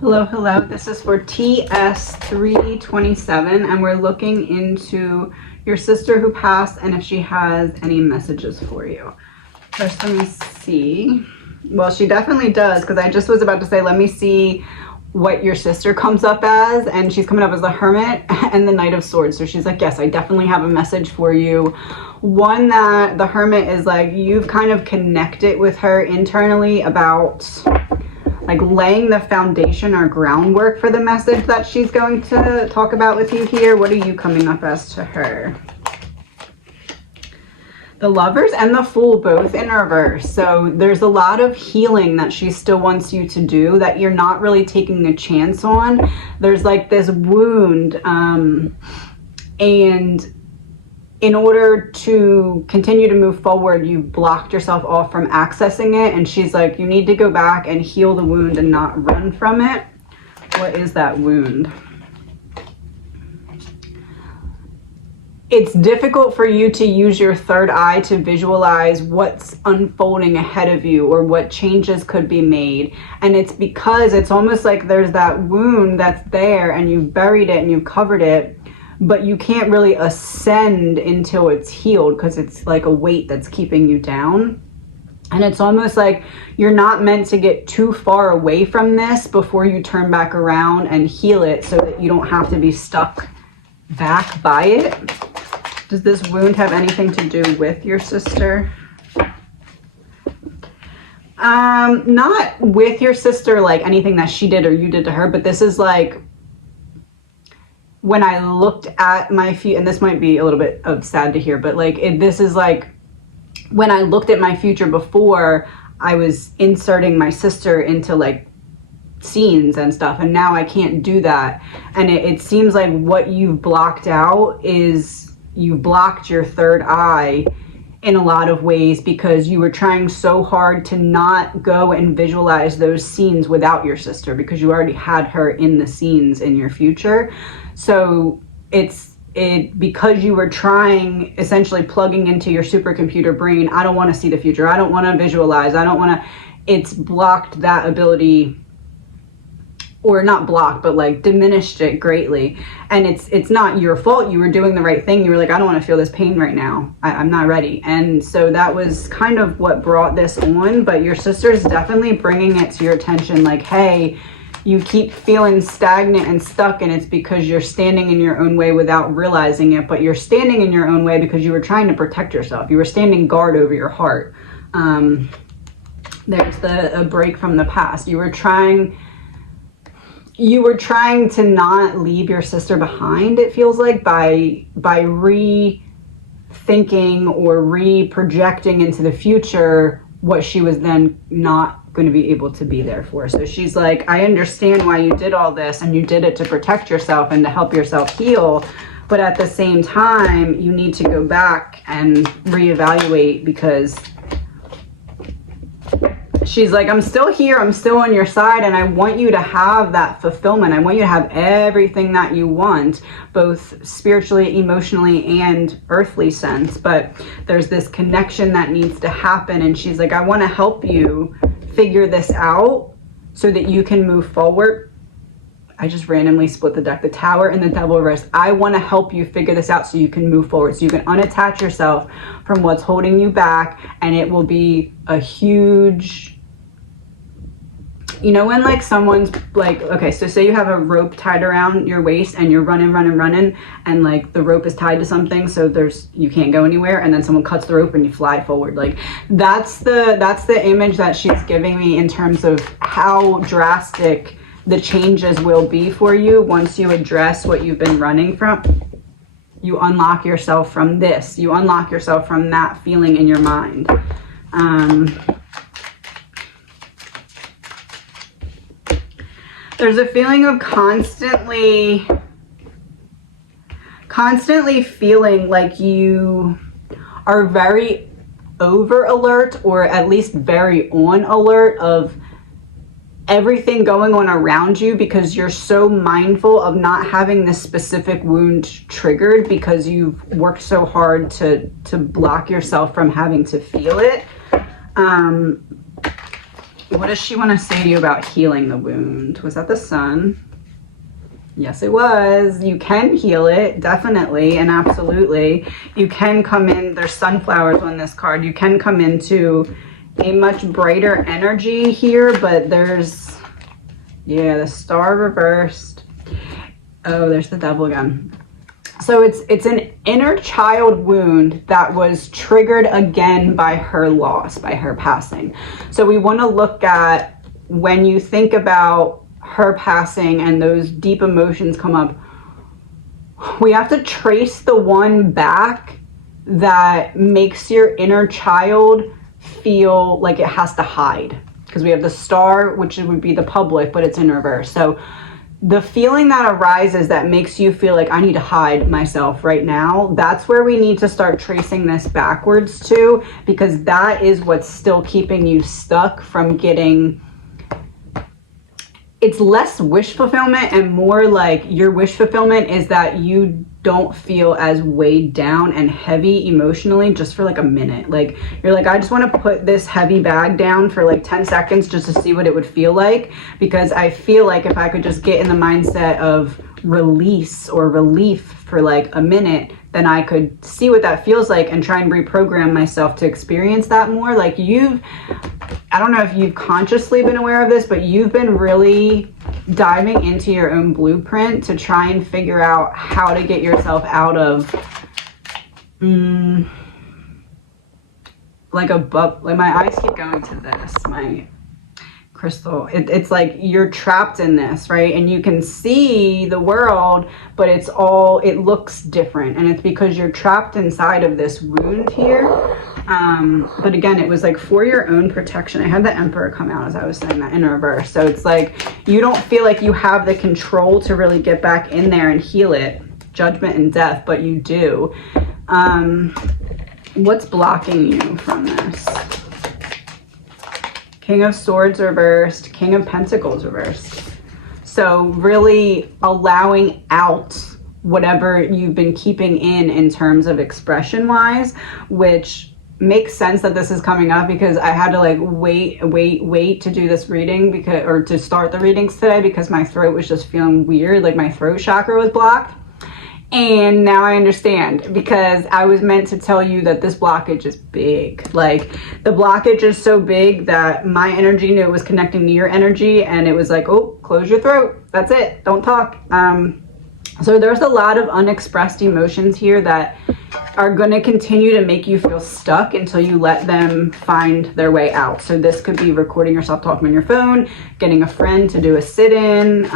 Hello, hello. This is for TS327, and we're looking into your sister who passed and if she has any messages for you. First, let me see. Well, she definitely does, because I just was about to say, let me see what your sister comes up as, and she's coming up as the Hermit and the Knight of Swords. So she's like, yes, I definitely have a message for you. One that the Hermit is like, you've kind of connected with her internally about like laying the foundation or groundwork for the message that she's going to talk about with you here. What are you coming up as to her? The Lovers and the Fool, both in reverse. So there's a lot of healing that she still wants you to do that you're not really taking a chance on. There's like this wound, and in order to continue to move forward, you blocked yourself off from accessing it. And she's like, you need to go back and heal the wound and not run from it. What is that wound? It's difficult for you to use your third eye to visualize what's unfolding ahead of you or what changes could be made. And it's because it's almost like there's that wound that's there and you've buried it and you've covered it, but you can't really ascend until it's healed because it's like a weight that's keeping you down. And it's almost like you're not meant to get too far away from this before you turn back around and heal it so that you don't have to be stuck back by it. Does this wound have anything to do with your sister? Not with your sister, like anything that she did or you did to her, but this is like, when I looked at my future, and this might be a little bit of sad to hear, but like this is like when I looked at my future before, I was inserting my sister into like scenes and stuff, and now I can't do that. And it seems like what you've blocked out is you blocked your third eye in a lot of ways because you were trying so hard to not go and visualize those scenes without your sister because you already had her in the scenes in your future. So because you were trying, essentially plugging into your supercomputer brain, I don't want to see the future, I don't want to visualize, I don't want to, it's blocked that ability, or not blocked, but like diminished it greatly. And it's not your fault. You were doing the right thing. You were like, I don't want to feel this pain right now. I'm not ready. And so that was kind of what brought this on. But your sister's definitely bringing it to your attention like, hey, you keep feeling stagnant and stuck, and it's because you're standing in your own way without realizing it. But you're standing in your own way because you were trying to protect yourself. You were standing guard over your heart. There's a break from the past. You were trying to not leave your sister behind, it feels like, by rethinking or re-projecting into the future what she was then not going to be able to be there for. So she's like, I understand why you did all this, and you did it to protect yourself and to help yourself heal, but at the same time you need to go back and reevaluate, because she's like, I'm still here, I'm still on your side, and I want you to have that fulfillment. I want you to have everything that you want, both spiritually, emotionally, and earthly sense. But there's this connection that needs to happen, and she's like, I want to help you figure this out so that you can move forward. I just randomly split the deck, the Tower and the Devil reverse. I want to help you figure this out so you can move forward, so you can unattach yourself from what's holding you back, and it will be a huge, you know, when like someone's like, okay, so say you have a rope tied around your waist and you're running, and like the rope is tied to something, so you can't go anywhere, and then someone cuts the rope and you fly forward. Like that's the image that she's giving me in terms of how drastic the changes will be for you once you address what you've been running from. You unlock yourself from this, you unlock yourself from that feeling in your mind. There's a feeling of constantly feeling like you are very over alert, or at least very on alert of everything going on around you, because you're so mindful of not having this specific wound triggered because you've worked so hard to block yourself from having to feel it. What does she want to say to you about healing the wound? Was that the sun? Yes, it was. You can heal it, definitely and absolutely. You can come in, there's sunflowers on this card. You can come into a much brighter energy here, but there's, yeah, the star reversed. Oh, there's the devil again. So it's an inner child wound that was triggered again by her loss, by her passing. So we want to look at, when you think about her passing and those deep emotions come up, we have to trace the one back that makes your inner child feel like it has to hide. Because we have the star, which would be the public, but it's in reverse. So the feeling that arises that makes you feel like I need to hide myself right now, that's where we need to start tracing this backwards to, because that is what's still keeping you stuck from getting, it's less wish fulfillment and more like your wish fulfillment is that you don't feel as weighed down and heavy emotionally just for like a minute. Like you're like, I just want to put this heavy bag down for like 10 seconds just to see what it would feel like, because I feel like if I could just get in the mindset of release or relief for like a minute, then I could see what that feels like and try and reprogram myself to experience that more. Like I don't know if you've consciously been aware of this, but you've been really diving into your own blueprint to try and figure out how to get yourself out of like my eyes keep going to this, my crystal. It's like you're trapped in this, right? And you can see the world, but it looks different. And it's because you're trapped inside of this wound here. But again, it was like for your own protection. I had the Emperor come out as I was saying that in reverse. So it's like you don't feel like you have the control to really get back in there and heal it. Judgment and death, but you do. What's blocking you from this? King of Swords reversed, King of Pentacles reversed. So really allowing out whatever you've been keeping in terms of expression wise, which makes sense that this is coming up because I had to like wait to do this reading or to start the readings today because my throat was just feeling weird. Like my throat chakra was blocked. And now I understand, because I was meant to tell you that this blockage is big. Like the blockage is so big that my energy knew it was connecting to your energy, and it was like, oh, close your throat. That's it. Don't talk. So there's a lot of unexpressed emotions here that are going to continue to make you feel stuck until you let them find their way out. So this could be recording yourself talking on your phone, getting a friend to do a sit-in,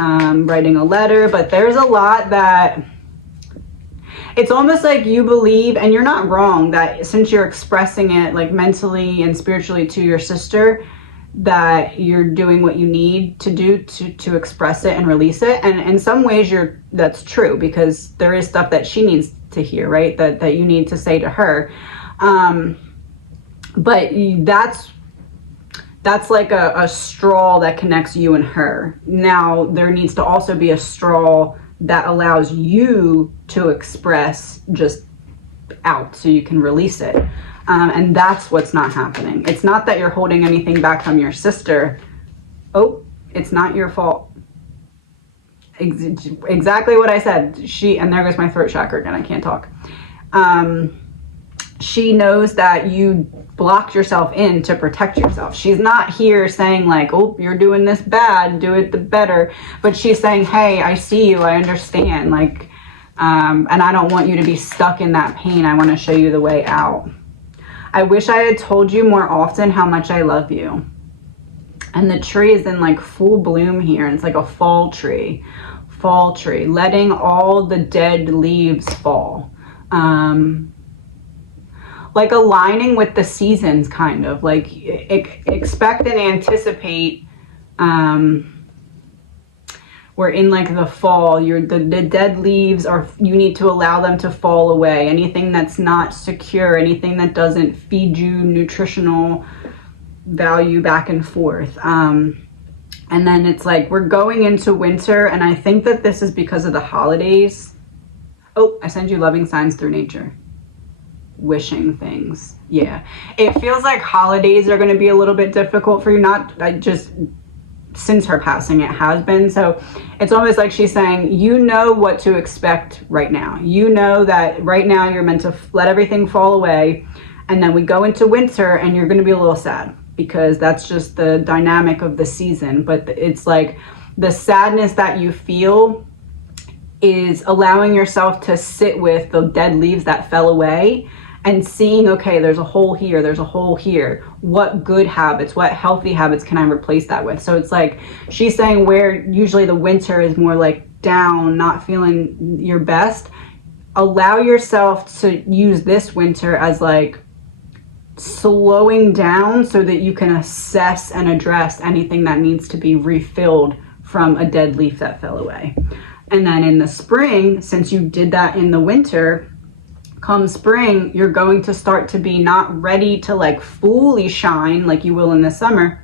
writing a letter. But there's a lot that it's almost like you believe, and you're not wrong, that since you're expressing it like mentally and spiritually to your sister, that you're doing what you need to do to express it and release it. And in some ways that's true, because there is stuff that she needs to hear, right? That you need to say to her. But that's like a straw that connects you and her. Now there needs to also be a straw that allows you to express just out so you can release it. And that's what's not happening. It's not that you're holding anything back from your sister. Oh, it's not your fault. Exactly what I said. And there goes my throat chakra again. I can't talk. She knows that you blocked yourself in to protect yourself. She's not here saying like, oh, you're doing this bad, do it the better. But she's saying, hey, I see you, I understand. Like, and I don't want you to be stuck in that pain. I want to show you the way out. I wish I had told you more often how much I love you. And the tree is in like full bloom here. And it's like a fall tree, letting all the dead leaves fall. Like aligning with the seasons, kind of like expect and anticipate. We're in like the fall, the dead leaves you need to allow them to fall away. Anything that's not secure, anything that doesn't feed you nutritional value back and forth. And then it's like we're going into winter, and I think that this is because of the holidays. Oh, I send you loving signs through nature. wishing things. Yeah. It feels like holidays are going to be a little bit difficult for you. Not just since her passing, it has been. So it's almost like she's saying, you know what to expect right now. You know that right now you're meant to let everything fall away. And then we go into winter and you're going to be a little sad because that's just the dynamic of the season. But it's like the sadness that you feel is allowing yourself to sit with the dead leaves that fell away and seeing, okay, there's a hole here, there's a hole here. What good habits, what healthy habits can I replace that with? So it's like she's saying where usually the winter is more like down, not feeling your best, allow yourself to use this winter as like slowing down so that you can assess and address anything that needs to be refilled from a dead leaf that fell away. And then in the spring, since you did that in the winter, come spring, you're going to start to be not ready to like fully shine like you will in the summer.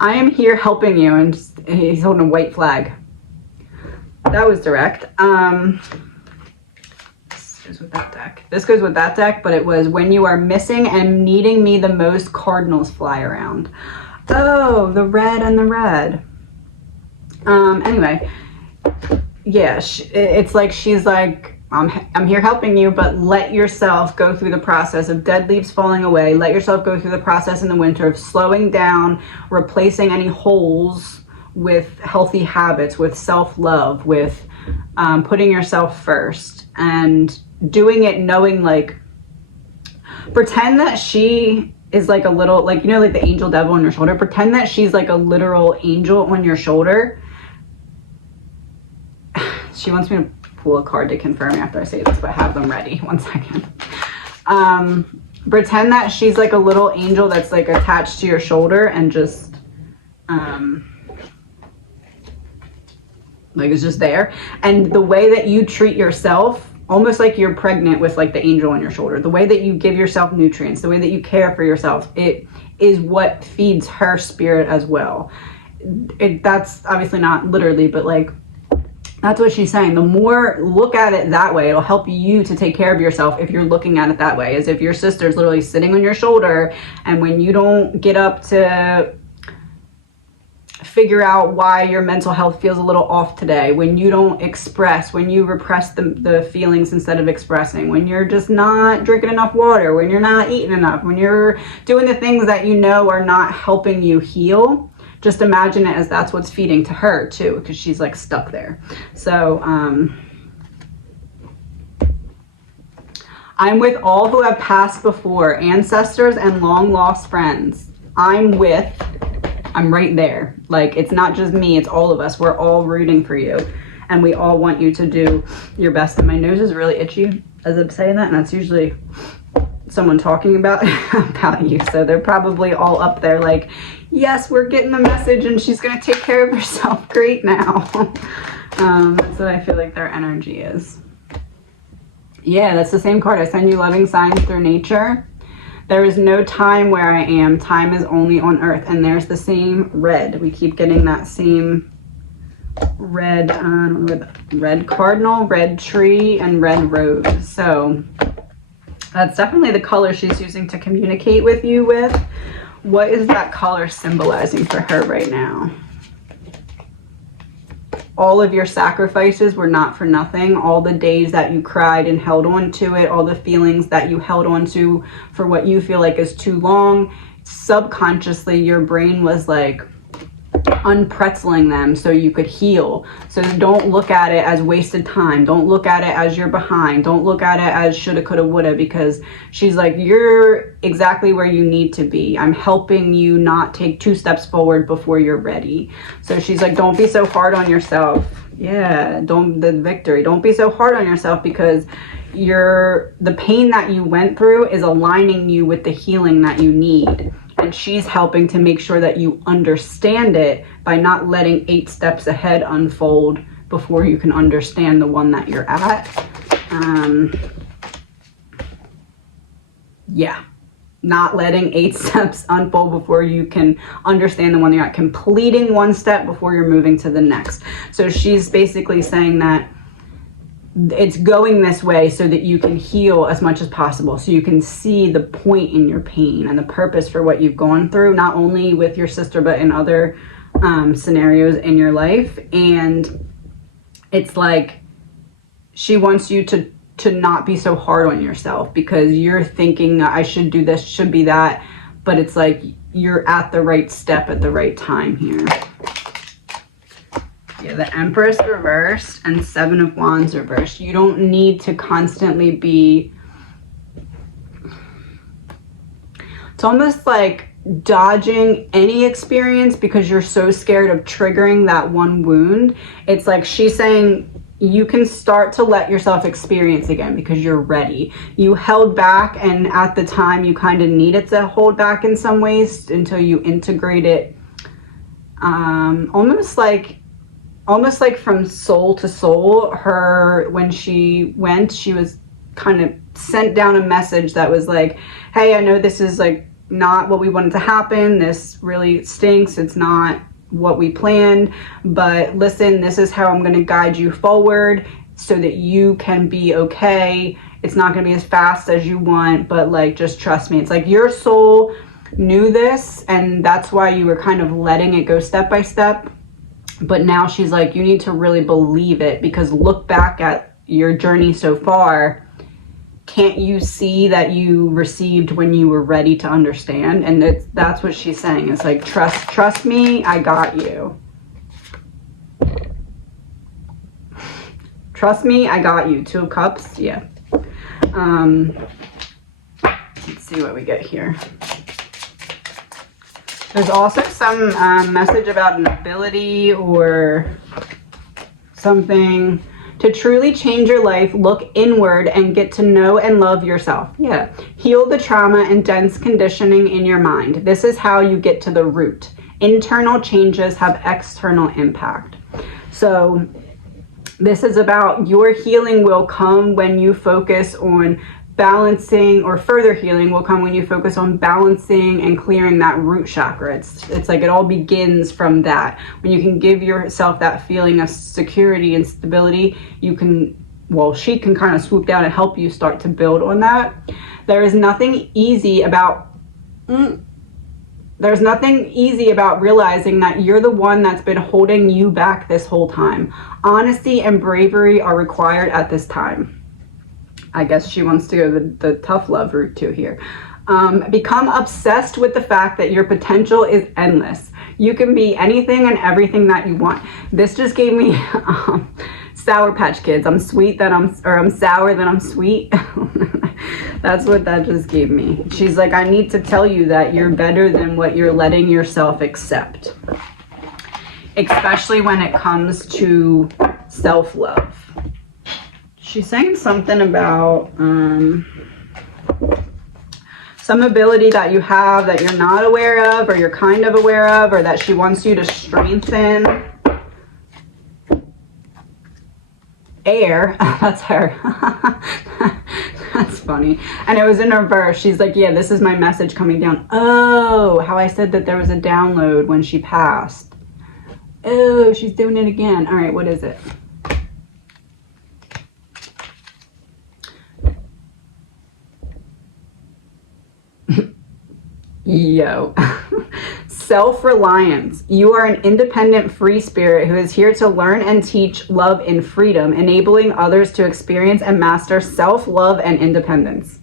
I am here helping you, and he's holding a white flag. That was direct. This goes with that deck. This goes with that deck, but it was when you are missing and needing me the most, cardinals fly around. Oh, the red and the red. Anyway, yeah, it's like she's like, I'm here helping you, but let yourself go through the process of dead leaves falling away. Let yourself go through the process in the winter of slowing down, replacing any holes with healthy habits, with self-love, with putting yourself first, and doing it knowing, like, pretend that she is like a little, like, you know, like the angel devil on your shoulder. Pretend that she's like a literal angel on your shoulder. She wants me to pull a card to confirm after I say this, but have them ready. 1 second. Pretend that she's like a little angel that's like attached to your shoulder and just like it's just there. And the way that you treat yourself, almost like you're pregnant with like the angel on your shoulder, the way that you give yourself nutrients, the way that you care for yourself, it is what feeds her spirit as well. That's obviously not literally, but like, that's what she's saying. The more look at it that way, it'll help you to take care of yourself if you're looking at it that way, as if your sister's literally sitting on your shoulder, and when you don't get up to figure out why your mental health feels a little off today, when you don't express, when you repress the feelings instead of expressing, when you're just not drinking enough water, when you're not eating enough, when you're doing the things that you know are not helping you heal, just imagine it as that's what's feeding to her too, because she's like stuck there. So I'm with all who have passed before, ancestors and long lost friends. I'm right there. Like, it's not just me, it's all of us. We're all rooting for you, and we all want you to do your best. And my nose is really itchy as I'm saying that, and that's usually someone talking about you. So they're probably all up there like, yes, we're getting the message and she's gonna take care of herself great now. That's what I feel like their energy is. Yeah, that's the same card. I send you loving signs through nature. There is no time where I am. Time is only on earth. And there's the same red. We keep getting that same red, red cardinal, red tree, and red rose. So that's definitely the color she's using to communicate with you with. What is that color symbolizing for her right now? All of your sacrifices were not for nothing. All the days that you cried and held on to it, all the feelings that you held on to for what you feel like is too long, subconsciously your brain was like unpretzeling them so you could heal. So don't look at it as wasted time. Don't look at it as you're behind. Don't look at it as shoulda, coulda, woulda, because she's like, you're exactly where you need to be. I'm helping you not take 2 steps forward before you're ready. So she's like, don't be so hard on yourself. Yeah, the victory. Don't be so hard on yourself, because the pain that you went through is aligning you with the healing that you need. And she's helping to make sure that you understand it by not letting 8 steps ahead unfold before you can understand the one that you're at. Yeah, not letting 8 steps unfold before you can understand the one you're at. Completing 1 step before you're moving to the next. So she's basically saying that it's going this way so that you can heal as much as possible, so you can see the point in your pain and the purpose for what you've gone through, not only with your sister but in other scenarios in your life. And it's like she wants you to not be so hard on yourself, because you're thinking I should do this, should be that, but it's like you're at the right step at the right time here. Yeah, the Empress reversed and Seven of Wands reversed. You don't need to constantly be... It's almost like dodging any experience because you're so scared of triggering that one wound. It's like she's saying you can start to let yourself experience again because you're ready. You held back, and at the time you kind of needed to hold back in some ways until you integrate it. Almost like from soul to soul. When she went, she was kind of sent down a message that was like, hey, I know this is like not what we wanted to happen. This really stinks. It's not what we planned, but listen, this is how I'm going to guide you forward so that you can be okay. It's not going to be as fast as you want, but like, just trust me. It's like your soul knew this, and that's why you were kind of letting it go step by step. But now she's like, you need to really believe it, because look back at your journey so far. Can't you see that you received when you were ready to understand? And that's what she's saying. It's like, trust me, I got you. Trust me, I got you. Two of Cups, yeah. Let's see what we get here. There's also some message about an ability or something. To truly change your life, look inward and get to know and love yourself. Yeah. Heal the trauma and dense conditioning in your mind. This is how you get to the root. Internal changes have external impact. So this is about your healing will come when you focus on balancing, or further healing will come when you focus on balancing and clearing that root chakra. It's like it all begins from that. When you can give yourself that feeling of security and stability, you can, well, she can kind of swoop down and help you start to build on that. There's nothing easy about realizing that you're the one that's been holding you back this whole time. Honesty and bravery are required at this time. I guess she wants to go the tough love route too here. Become obsessed with the fact that your potential is endless. You can be anything and everything that you want. This just gave me Sour Patch Kids. I'm sour that I'm sweet. That's what that just gave me. She's like, I need to tell you that you're better than what you're letting yourself accept. Especially when it comes to self-love. She's saying something about some ability that you have that you're not aware of, or you're kind of aware of, or that she wants you to strengthen. Air, that's her. That's funny. And it was in reverse. She's like, yeah, this is my message coming down. Oh, how I said that there was a download when she passed. Oh, she's doing it again. All right, what is it? Yo. Self-reliance. You are an independent free spirit who is here to learn and teach love in freedom, enabling others to experience and master self-love and independence.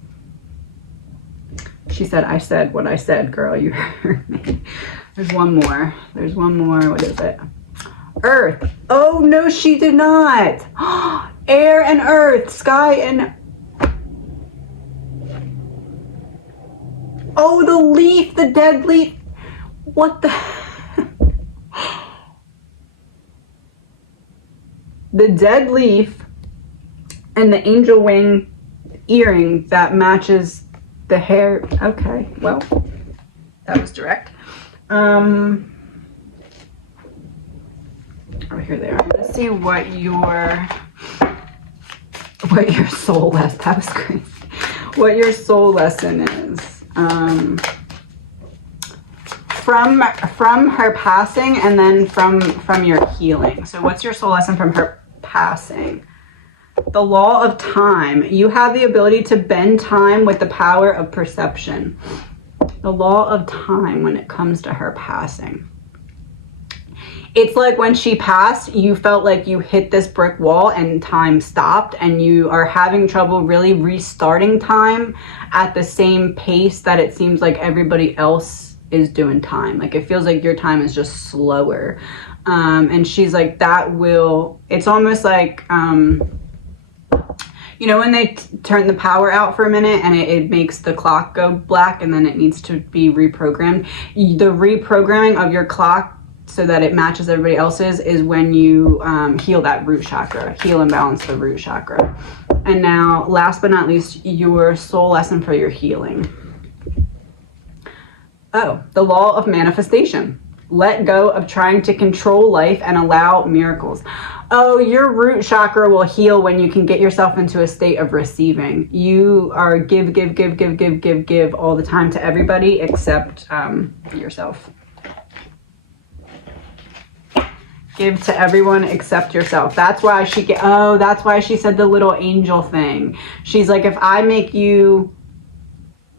She said, I said what I said, girl. You heard me. There's one more. What is it? Earth. Oh, no, she did not. Air and earth. Sky and... Oh, the leaf, the dead leaf. What the? The dead leaf and the angel wing earring that matches the hair. Okay, well, that was direct. Oh, here they are. Let's see what your soul lesson. That was crazy. What your soul lesson is. From her passing, and then from your healing. So what's your soul lesson from her passing? The law of time. You have the ability to bend time with the power of perception. The law of time when it comes to her passing. It's like when she passed, you felt like you hit this brick wall and time stopped, and you are having trouble really restarting time at the same pace that it seems like everybody else is doing time. Like it feels like your time is just slower. And she's like, it's almost like, you know, when they turn the power out for a minute and it makes the clock go black and then it needs to be reprogrammed. The reprogramming of your clock so that it matches everybody else's is when you heal that root chakra, heal and balance the root chakra. And now, last but not least, your soul lesson for your healing. Oh, the law of manifestation. Let go of trying to control life and allow miracles. Oh, your root chakra will heal when you can get yourself into a state of receiving. You are give all the time to everybody except yourself. Give to everyone except yourself. That's why that's why she said the little angel thing. She's like, if I make you,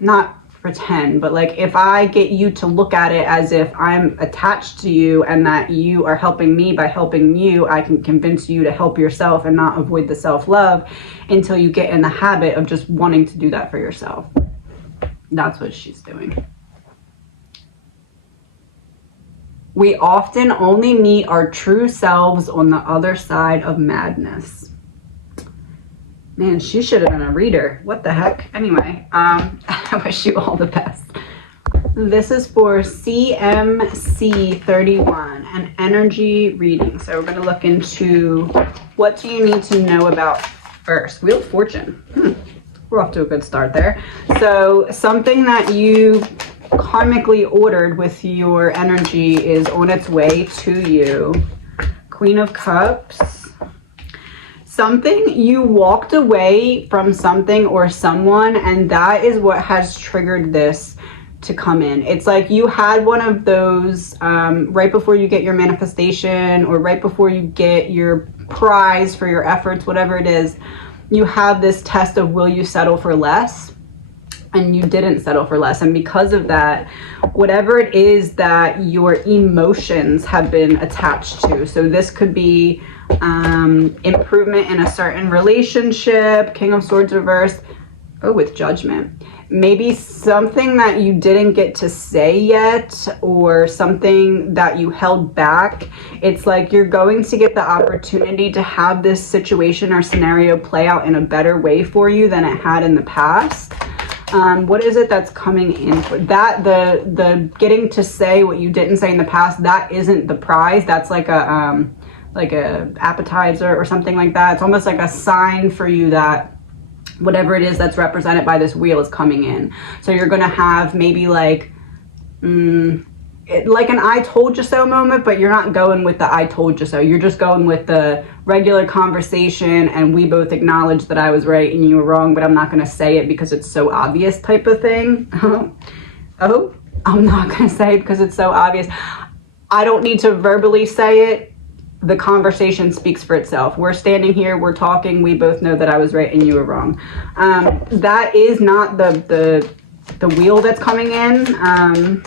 not pretend, but like if I get you to look at it as if I'm attached to you and that you are helping me by helping you, I can convince you to help yourself and not avoid the self-love until you get in the habit of just wanting to do that for yourself. That's what she's doing. We often only meet our true selves on the other side of madness. Man, she should have been a reader. What the heck? Anyway, I wish you all the best. This is for CMC 31, an energy reading. So we're going to look into what do you need to know about first. Wheel of Fortune. We're off to a good start there. So something that you karmically ordered with your energy is on its way to you. Queen of Cups. Something, you walked away from something or someone, and that is what has triggered this to come in. It's like you had one of those right before you get your manifestation or right before you get your prize for your efforts, whatever it is, you have this test of will you settle for less? And you didn't settle for less. And because of that, whatever it is that your emotions have been attached to. So this could be improvement in a certain relationship, King of Swords reversed, with Judgment. Maybe something that you didn't get to say yet or something that you held back. It's like you're going to get the opportunity to have this situation or scenario play out in a better way for you than it had in the past. What is it that's coming in for that? The getting to say what you didn't say in the past, that isn't the prize. That's like a appetizer or something like that. It's almost like a sign for you that whatever it is that's represented by this wheel is coming in. So you're going to have maybe like like an I told you so moment, but you're not going with the I told you so. You're just going with the regular conversation and we both acknowledge that I was right and you were wrong, but I'm not going to say it because it's so obvious type of thing. I'm not going to say it because it's so obvious. I don't need to verbally say it. The conversation speaks for itself. We're standing here, we're talking, we both know that I was right and you were wrong. That is not the wheel that's coming in.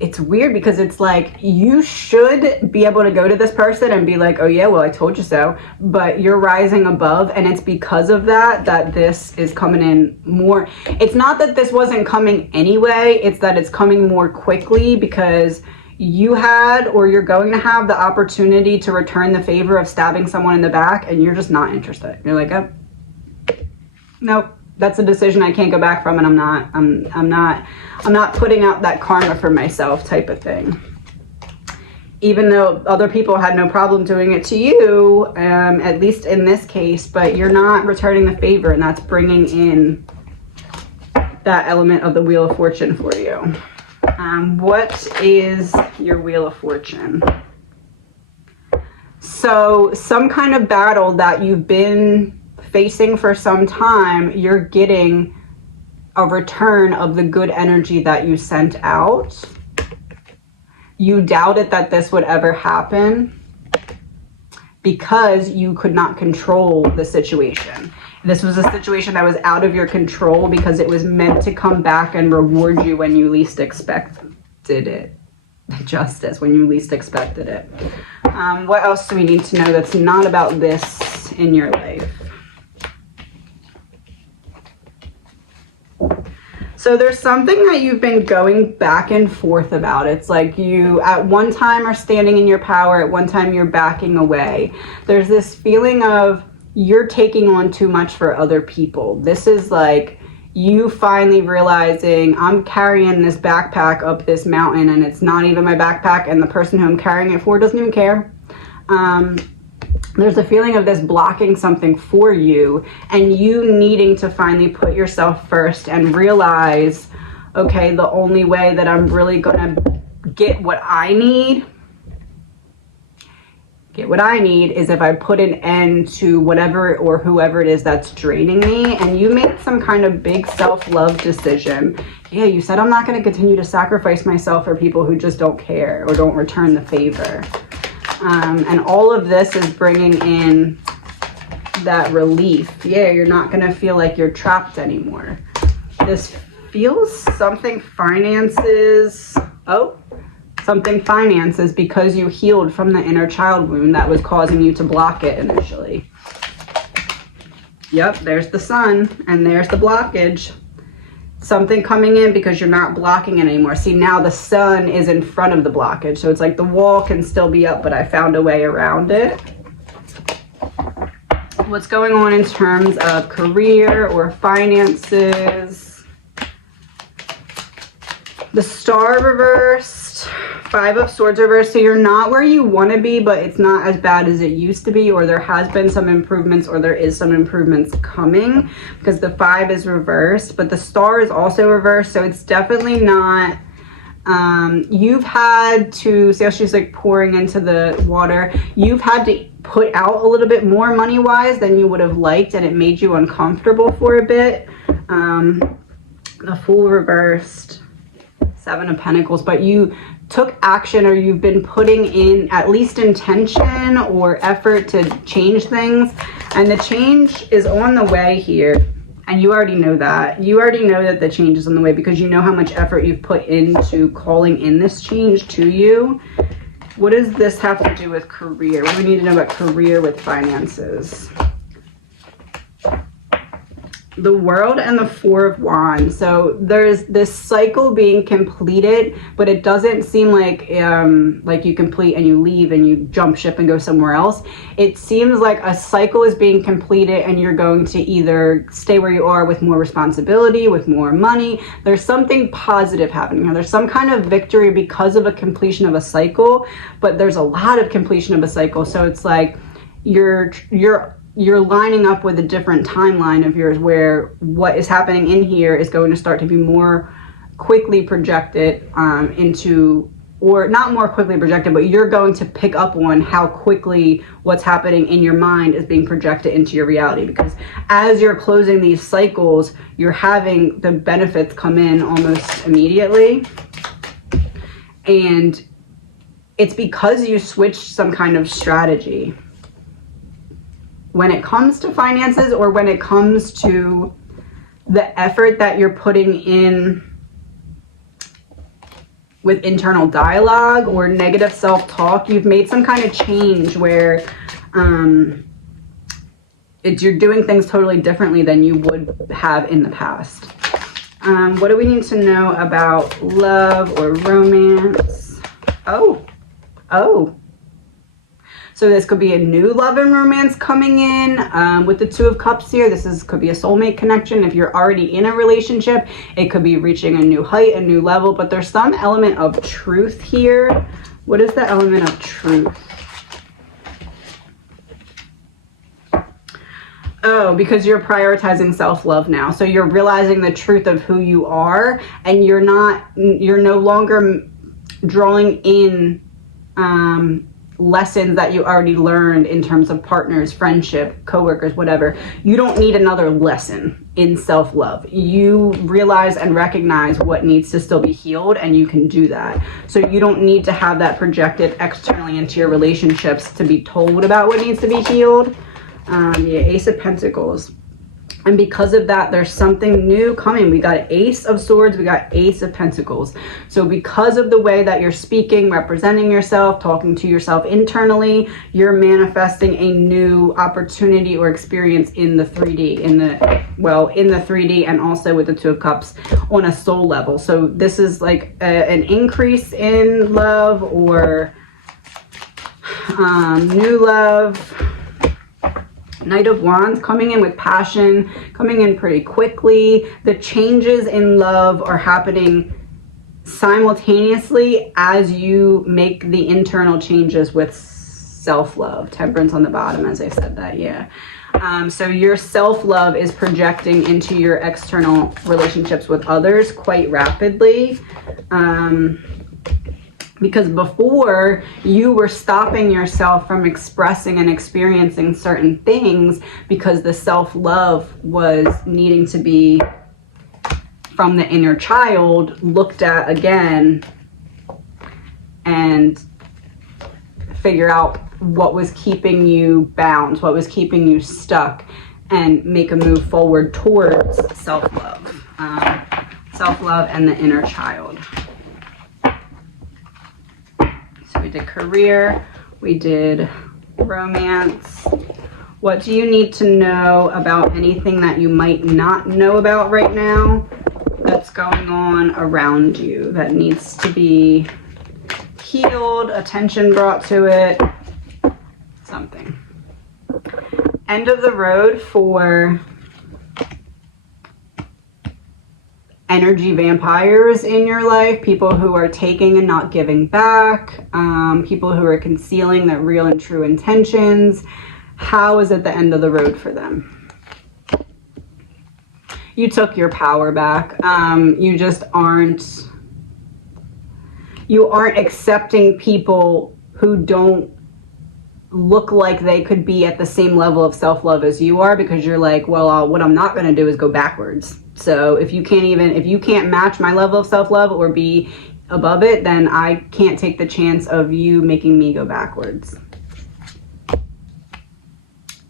It's weird because it's like you should be able to go to this person and be like, oh yeah, well I told you so, but you're rising above, and it's because of that this is coming in more. It's not that this wasn't coming anyway, it's that it's coming more quickly because you had or you're going to have the opportunity to return the favor of stabbing someone in the back and you're just not interested. You're like, oh, nope. That's a decision I can't go back from, and I'm not putting out that karma for myself type of thing. Even though other people had no problem doing it to you, at least in this case, but you're not returning the favor, and that's bringing in that element of the Wheel of Fortune for you. What is your Wheel of Fortune? So some kind of battle that you've been facing for some time, you're getting a return of the good energy that you sent out. You doubted that this would ever happen. because you could not control the situation. This was a situation that was out of your control because it was meant to come back and reward you when you least expected it. Justice, when you least expected it. What else do we need to know that's not about this in your life? So there's something that you've been going back and forth about. It's like you at one time are standing in your power, at one time you're backing away. There's this feeling of you're taking on too much for other people. This is like you finally realizing I'm carrying this backpack up this mountain and it's not even my backpack, and the person who I'm carrying it for doesn't even care. There's a feeling of this blocking something for you and you needing to finally put yourself first and realize, okay, the only way that I'm really gonna get what I need is if I put an end to whatever or whoever it is that's draining me. And you made some kind of big self-love decision. Yeah, you said I'm not going to continue to sacrifice myself for people who just don't care or don't return the favor. And all of this is bringing in that relief. Yeah, you're not going to feel like you're trapped anymore. This feels something finances. Something finances because you healed from the inner child wound that was causing you to block it initially. Yep, there's the sun and there's the blockage. Something coming in because you're not blocking it anymore. See, now the sun is in front of the blockage. So it's like the wall can still be up, but I found a way around it. What's going on in terms of career or finances? The Star reversed, Five of Swords reversed. So you're not where you want to be, but it's not as bad as it used to be, or there has been some improvements, or there is some improvements coming, because the Five is reversed, but the Star is also reversed. So it's definitely not, you've had to, see how she's like pouring into the water. You've had to put out a little bit more money-wise than you would have liked, and it made you uncomfortable for a bit. The Fool reversed. Seven of Pentacles, but you took action, or you've been putting in at least intention or effort to change things, and the change is on the way here, and you already know that. You already know that the change is on the way because you know how much effort you've put into calling in this change to you. What does this have to do with career? What do we need to know about career with finances? The World and the Four of Wands. So there's this cycle being completed, but it doesn't seem like you complete and you leave and you jump ship and go somewhere else. It seems like a cycle is being completed and you're going to either stay where you are with more responsibility, with more money. There's something positive happening here. There's some kind of victory because of a completion of a cycle, but there's a lot of completion of a cycle. So it's like you're lining up with a different timeline of yours, where what is happening in here is going to start to be more quickly projected into, or not more quickly projected, but you're going to pick up on how quickly what's happening in your mind is being projected into your reality. Because as you're closing these cycles, you're having the benefits come in almost immediately. And it's because you switched some kind of strategy. When it comes to finances, or when it comes to the effort that you're putting in with internal dialogue or negative self-talk, you've made some kind of change where you're doing things totally differently than you would have in the past. What do we need to know about love or romance? Oh. So this could be a new love and romance coming in with the Two of Cups here. Could be a soulmate connection. If you're already in a relationship, it could be reaching a new height, a new level, but there's some element of truth here. What is the element of truth? Oh, because you're prioritizing self-love now. So you're realizing the truth of who you are, and you're no longer drawing in lessons that you already learned in terms of partners, friendship, coworkers, whatever. You don't need another lesson in self-love. You realize and recognize what needs to still be healed, and you can do that. So you don't need to have that projected externally into your relationships to be told about what needs to be healed. Ace of Pentacles. And because of that, there's something new coming. We got Ace of Swords, we got Ace of Pentacles. So because of the way that you're speaking, representing yourself, talking to yourself internally, you're manifesting a new opportunity or experience in the 3D, in the 3D, and also with the Two of Cups on a soul level. So this is like an increase in love, or new love. Knight of Wands coming in with passion, coming in pretty quickly. The changes in love are happening simultaneously as you make the internal changes with self-love. Temperance on the bottom, as I said that, yeah. So your self-love is projecting into your external relationships with others quite rapidly. Because before, you were stopping yourself from expressing and experiencing certain things because the self-love was needing to be, from the inner child, looked at again and figure out what was keeping you bound, what was keeping you stuck, and make a move forward towards self-love. Self-love and the inner child. We did career, we did romance. What do you need to know about anything that you might not know about right now that's going on around you that needs to be healed, attention brought to it, something. End of the road for energy vampires in your life, people who are taking and not giving back, people who are concealing their real and true intentions. How is it the end of the road for them? You took your power back. You just aren't accepting people who don't look like they could be at the same level of self-love as you are, because you're like, well, what I'm not going to do is go backwards. So if you can't match my level of self-love or be above it, then I can't take the chance of you making me go backwards.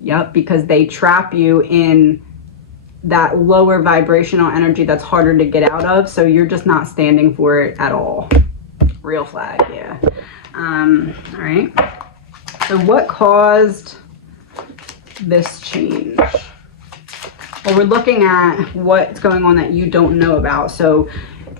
Yep, because they trap you in that lower vibrational energy that's harder to get out of. So you're just not standing for it at all. Real flag, yeah. All right. So what caused this change? Well, we're looking at what's going on that you don't know about. So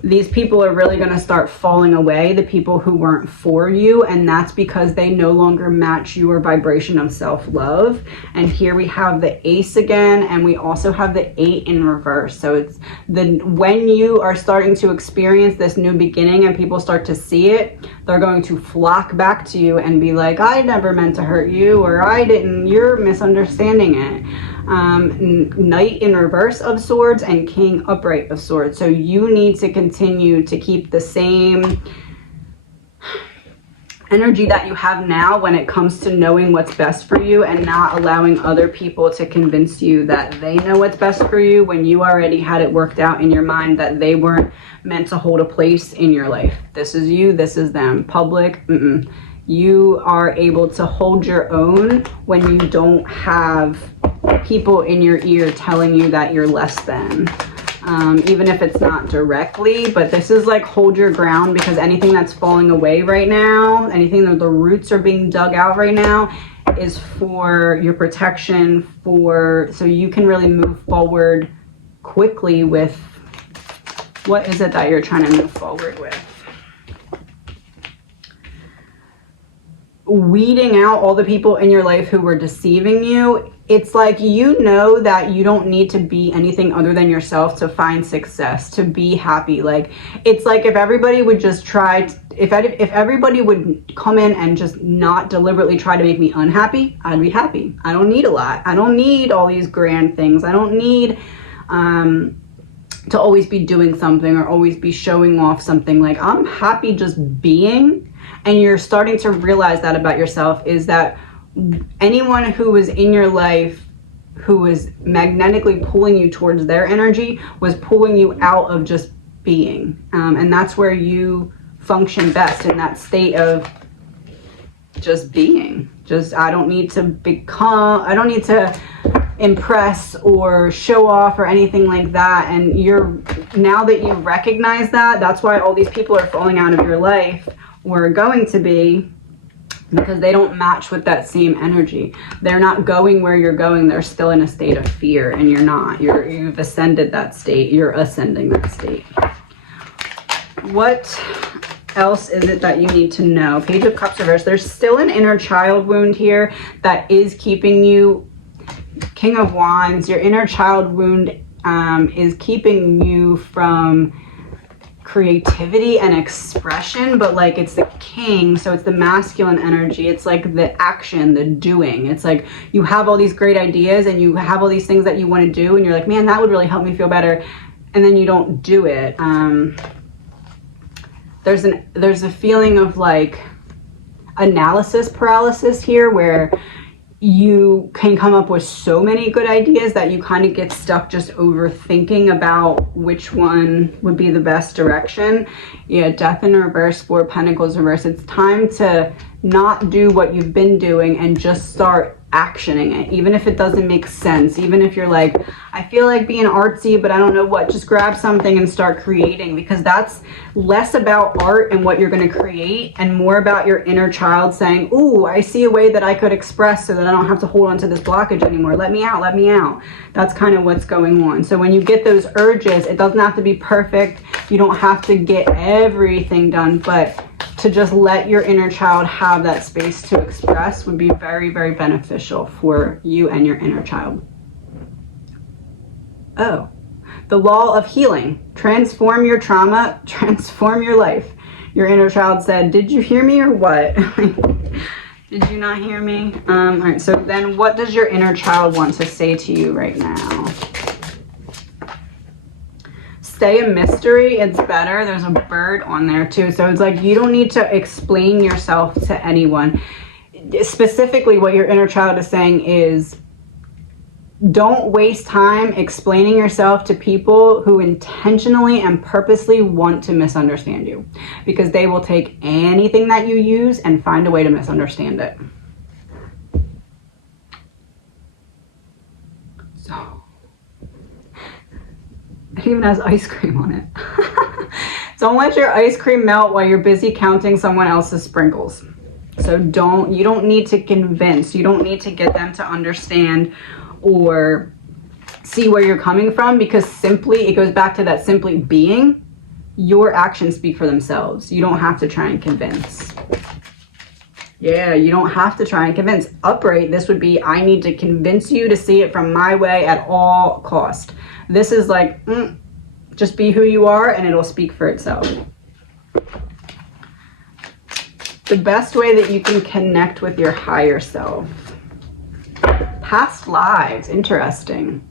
these people are really going to start falling away, the people who weren't for you, and that's because they no longer match your vibration of self-love. And here we have the Ace again, and we also have the 8 in reverse. So it's when you are starting to experience this new beginning and people start to see it, they're going to flock back to you and be like, I never meant to hurt you, or I didn't, you're misunderstanding it. Knight in reverse of swords and King upright of swords. So you need to continue to keep the same energy that you have now when it comes to knowing what's best for you, and not allowing other people to convince you that they know what's best for you when you already had it worked out in your mind that they weren't meant to hold a place in your life. This is you, this is them. Public, you are able to hold your own when you don't have people in your ear telling you that you're less than, even if it's not directly. But this is like hold your ground, because anything that's falling away right now, anything that the roots are being dug out right now, is for your protection, so you can really move forward quickly with what is it that you're trying to move forward with. Weeding out all the people in your life who were deceiving you. It's like, you know that you don't need to be anything other than yourself to find success, to be happy. Like, it's like if everybody would just try, if everybody would come in and just not deliberately try to make me unhappy, I'd be happy. I don't need a lot. I don't need all these grand things. I don't need to always be doing something or always be showing off something. Like, I'm happy just being. And you're starting to realize that about yourself, is that anyone who was in your life who was magnetically pulling you towards their energy was pulling you out of just being. And that's where you function best, in that state of just being. Just, I don't need to become, I don't need to impress or show off or anything like that. And now that you recognize that, that's why all these people are falling out of your life, or going to be, because they don't match with that same energy. They're not going where you're going. They're still in a state of fear, and you're not. You've ascended that state. You're ascending that state. What else is it that you need to know? Page of Cups reversed. There's still an inner child wound here that is keeping you. King of Wands, your inner child wound is keeping you from creativity and expression, but like, it's the king, so it's the masculine energy. It's like the action, the doing. It's like you have all these great ideas and you have all these things that you want to do, and you're like, man, that would really help me feel better, and then you don't do it. There's a feeling of like analysis paralysis here, where you can come up with so many good ideas that you kind of get stuck just overthinking about which one would be the best direction. Yeah, Death in reverse, 4 of Pentacles reverse. It's time to not do what you've been doing and just start actioning it, even if it doesn't make sense. Even if you're like, I feel like being artsy, but I don't know what, just grab something and start creating, because that's less about art and what you're going to create and more about your inner child saying, ooh, I see a way that I could express so that I don't have to hold on to this blockage anymore. Let me out, let me out. That's kind of what's going on. So when you get those urges, it doesn't have to be perfect. You don't have to get everything done, but to just let your inner child have that space to express would be very, very beneficial for you and your inner child. Oh, the law of healing. Transform your trauma, transform your life. Your inner child said, did you hear me or what? Did you not hear me? All right, so then what does your inner child want to say to you right now? Stay a mystery. It's better. There's a bird on there too. So it's like, you don't need to explain yourself to anyone. Specifically, what your inner child is saying is, don't waste time explaining yourself to people who intentionally and purposely want to misunderstand you, because they will take anything that you use and find a way to misunderstand it. So it even has ice cream on it. Don't let your ice cream melt while you're busy counting someone else's sprinkles. So you don't need to convince. You don't need to get them to understand or see where you're coming from, because simply, it goes back to that simply being. Your actions speak for themselves. You don't have to try and convince. Yeah, you don't have to try and convince. Upright, this would be, I need to convince you to see it from my way at all cost. This is like, just be who you are and it'll speak for itself. The best way that you can connect with your higher self. Past lives, interesting.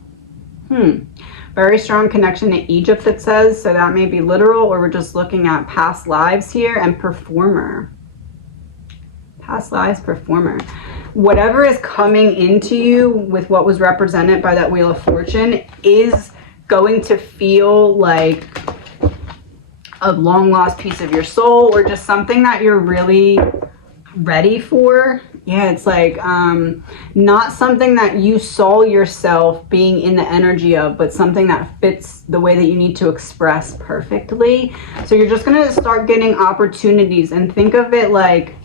Very strong connection to Egypt, it says. So that may be literal, or we're just looking at past lives here. And performer. Past lives, performer. Whatever is coming into you with what was represented by that Wheel of Fortune is going to feel like a long lost piece of your soul, or just something that you're really ready for. Yeah, it's like not something that you saw yourself being in the energy of, but something that fits the way that you need to express perfectly. So you're just going to start getting opportunities, and think of it like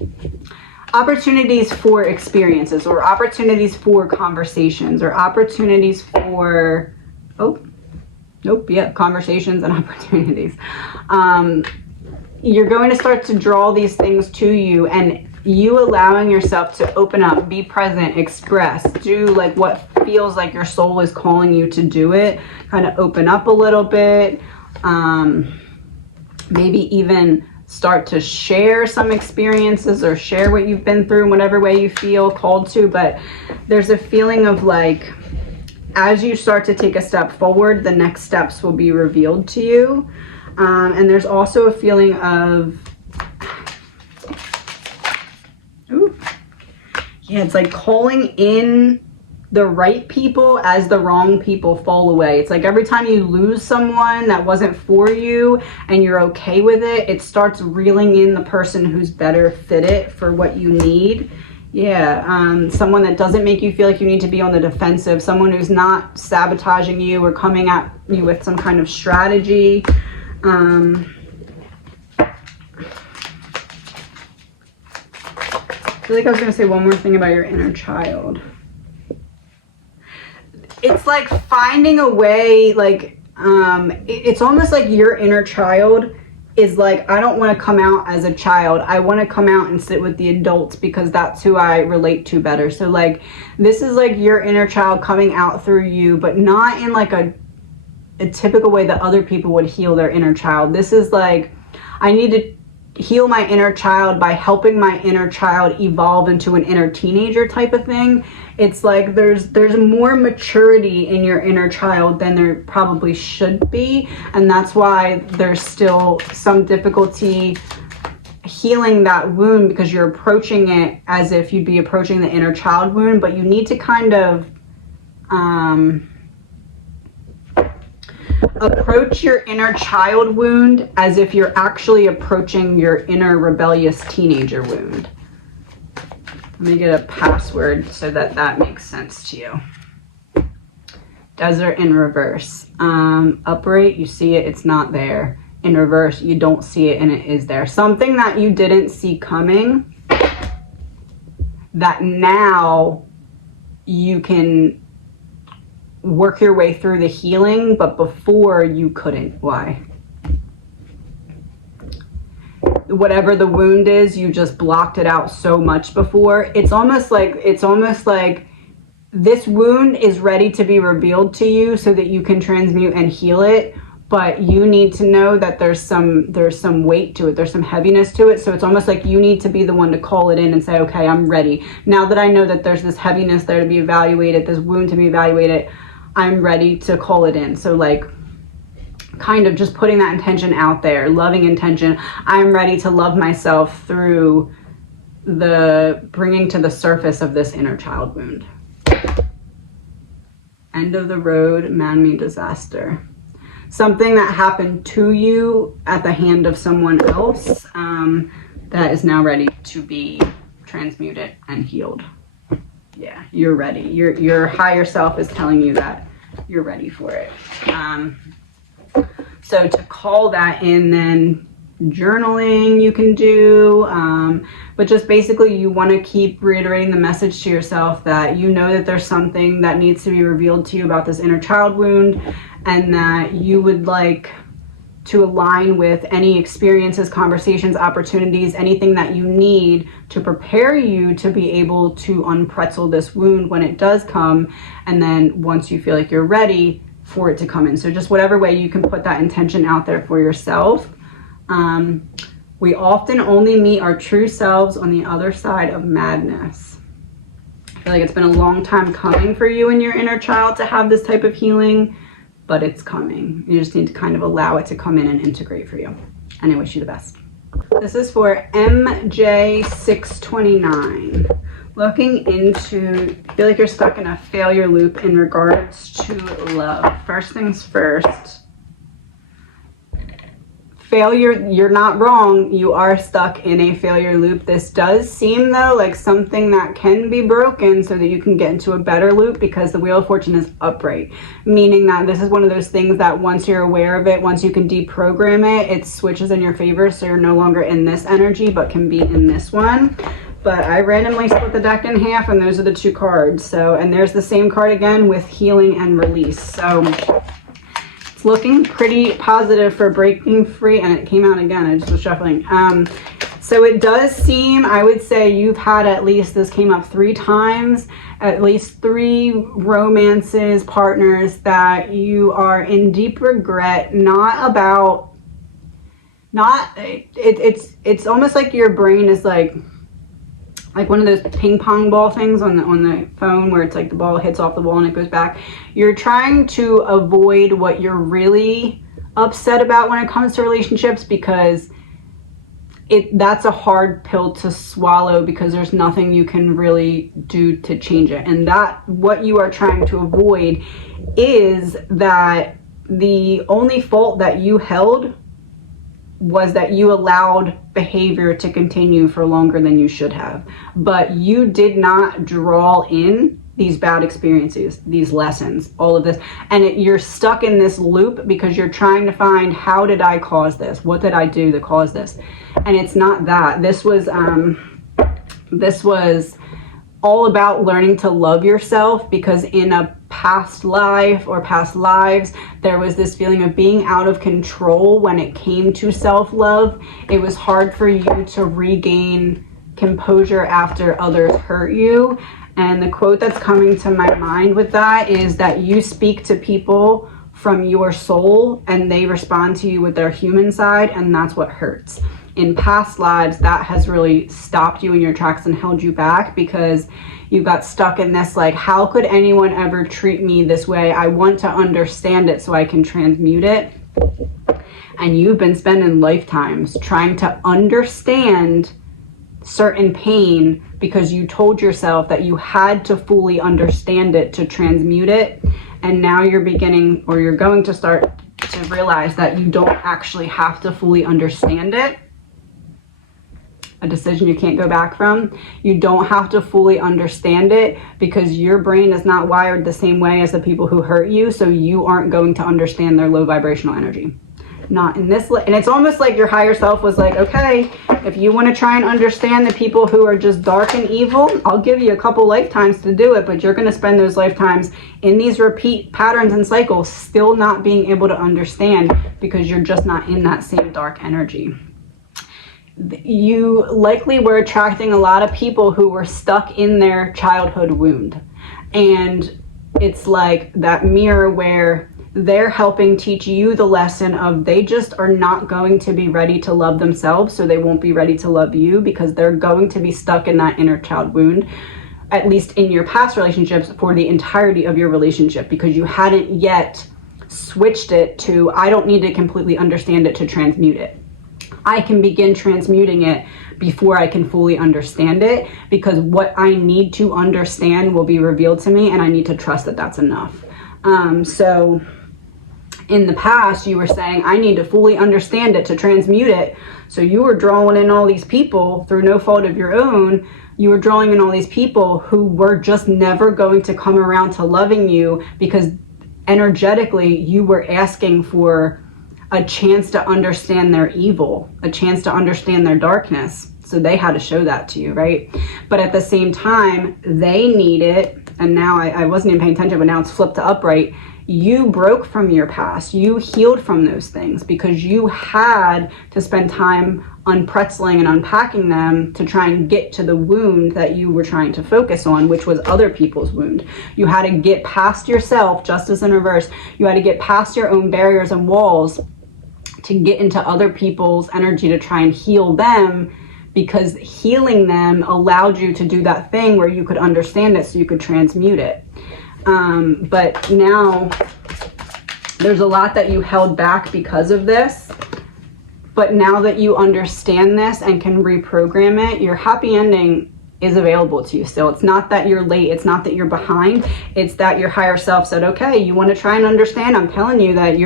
opportunities for experiences, or opportunities for conversations, or opportunities for conversations and opportunities. You're going to start to draw these things to you, and you allowing yourself to open up, be present, express, do like what feels like your soul is calling you to do it. Kind of open up a little bit. Maybe even start to share some experiences, or share what you've been through in whatever way you feel called to. But there's a feeling of like, as you start to take a step forward, the next steps will be revealed to you. And there's also a feeling of Yeah, it's like calling in the right people as the wrong people fall away. It's like every time you lose someone that wasn't for you and you're okay with it, it starts reeling in the person who's better fitted for what you need. Yeah, someone that doesn't make you feel like you need to be on the defensive, someone who's not sabotaging you or coming at you with some kind of strategy. I feel like I was going to say one more thing about your inner child. It's like finding a way, like, it's almost like your inner child is like, I don't want to come out as a child. I want to come out and sit with the adults because that's who I relate to better. So like, this is like your inner child coming out through you, but not in like a typical way that other people would heal their inner child. This is like, I need to heal my inner child by helping my inner child evolve into an inner teenager type of thing. It's like there's more maturity in your inner child than there probably should be, and that's why there's still some difficulty healing that wound, because you're approaching it as if you'd be approaching the inner child wound, but you need to kind of approach your inner child wound as if you're actually approaching your inner rebellious teenager wound. Let me get a password so that that makes sense to you. Desert in reverse. Upright, you see it, it's not there. In reverse, you don't see it and it is there. Something that you didn't see coming, that now you can work your way through the healing, but before you couldn't. Why? Whatever the wound is, you just blocked it out so much before. It's almost like this wound is ready to be revealed to you so that you can transmute and heal it, but you need to know that there's some weight to it, there's some heaviness to it. So it's almost like you need to be the one to call it in and say, okay, I'm ready. Now that I know that there's this heaviness there to be evaluated, this wound to be evaluated, I'm ready to call it in. So like, kind of just putting that intention out there, loving intention. I'm ready to love myself through the bringing to the surface of this inner child wound. End of the road, man-made disaster. Something that happened to you at the hand of someone else that is now ready to be transmuted and healed. Yeah, you're ready. Your higher self is telling you that you're ready for it. So to call that in, then journaling you can do, but just basically you want to keep reiterating the message to yourself that you know that there's something that needs to be revealed to you about this inner child wound, and that you would like to align with any experiences, conversations, opportunities, anything that you need to prepare you to be able to unpretzel this wound when it does come. And then once you feel like you're ready for it to come in. So just whatever way you can put that intention out there for yourself. We often only meet our true selves on the other side of madness. I feel like it's been a long time coming for you and your inner child to have this type of healing, but it's coming. You just need to kind of allow it to come in and integrate for you. And I wish you the best. This is for MJ629. Looking into, I feel like you're stuck in a failure loop in regards to love. First things first. Failure, you're not wrong. You are stuck in a failure loop. This does seem though like something that can be broken so that you can get into a better loop, because the Wheel of Fortune is upright, meaning that this is one of those things that once you're aware of it, once you can deprogram it, it switches in your favor. So you're no longer in this energy, but can be in this one. But I randomly split the deck in half, and those are the two cards. So, and there's the same card again with healing and release. So it's looking pretty positive for breaking free, and it came out again. I just was shuffling. So it does seem, I would say you've had at least, this came up 3 times, at least 3 romances, partners that you are in deep regret, it's almost like your brain is like one of those ping pong ball things on the phone where it's like the ball hits off the wall and it goes back. You're trying to avoid what you're really upset about when it comes to relationships, because that's a hard pill to swallow, because there's nothing you can really do to change it. And that what you are trying to avoid is that the only fault that you held was that you allowed behavior to continue for longer than you should have. But you did not draw in these bad experiences, these lessons, all of this. And you're stuck in this loop because you're trying to find, how did I cause this? What did I do to cause this? And it's not that. This was all about learning to love yourself, because in a past life or past lives, there was this feeling of being out of control when it came to self-love. It was hard for you to regain composure after others hurt you. And the quote that's coming to my mind with that is that you speak to people from your soul and they respond to you with their human side, and that's what hurts. In past lives, that has really stopped you in your tracks and held you back, because you got stuck in this, like, how could anyone ever treat me this way? I want to understand it so I can transmute it. And you've been spending lifetimes trying to understand certain pain because you told yourself that you had to fully understand it to transmute it. And now you're beginning, or you're going to start to realize that you don't actually have to fully understand it. A decision you can't go back from. You don't have to fully understand it, because your brain is not wired the same way as the people who hurt you, so you aren't going to understand their low vibrational energy. Not in this, and it's almost like your higher self was like, okay, if you want to try and understand the people who are just dark and evil, I'll give you a couple lifetimes to do it, but you're going to spend those lifetimes in these repeat patterns and cycles, still not being able to understand, because you're just not in that same dark energy. You likely were attracting a lot of people who were stuck in their childhood wound. And it's like that mirror where they're helping teach you the lesson of they just are not going to be ready to love themselves, so they won't be ready to love you, because they're going to be stuck in that inner child wound, at least in your past relationships, for the entirety of your relationship, because you hadn't yet switched it to, I don't need to completely understand it to transmute it. I can begin transmuting it before I can fully understand it, because what I need to understand will be revealed to me, and I need to trust that that's enough. So in the past, you were saying, I need to fully understand it to transmute it. So you were drawing in all these people through no fault of your own. You were drawing in all these people who were just never going to come around to loving you, because energetically you were asking for a chance to understand their evil, a chance to understand their darkness. So they had to show that to you, right? But at the same time, they need it. And now I wasn't even paying attention, but now it's flipped to upright. You broke from your past. You healed from those things because you had to spend time unpretzeling and unpacking them to try and get to the wound that you were trying to focus on, which was other people's wound. You had to get past yourself, just as in reverse. You had to get past your own barriers and walls to get into other people's energy to try and heal them, because healing them allowed you to do that thing where you could understand it so you could transmute it. But now there's a lot that you held back because of this. But now that you understand this and can reprogram it, your happy ending is available to you still. It's not that you're late. It's not that you're behind. It's that your higher self said, okay, you want to try and understand. I'm telling you that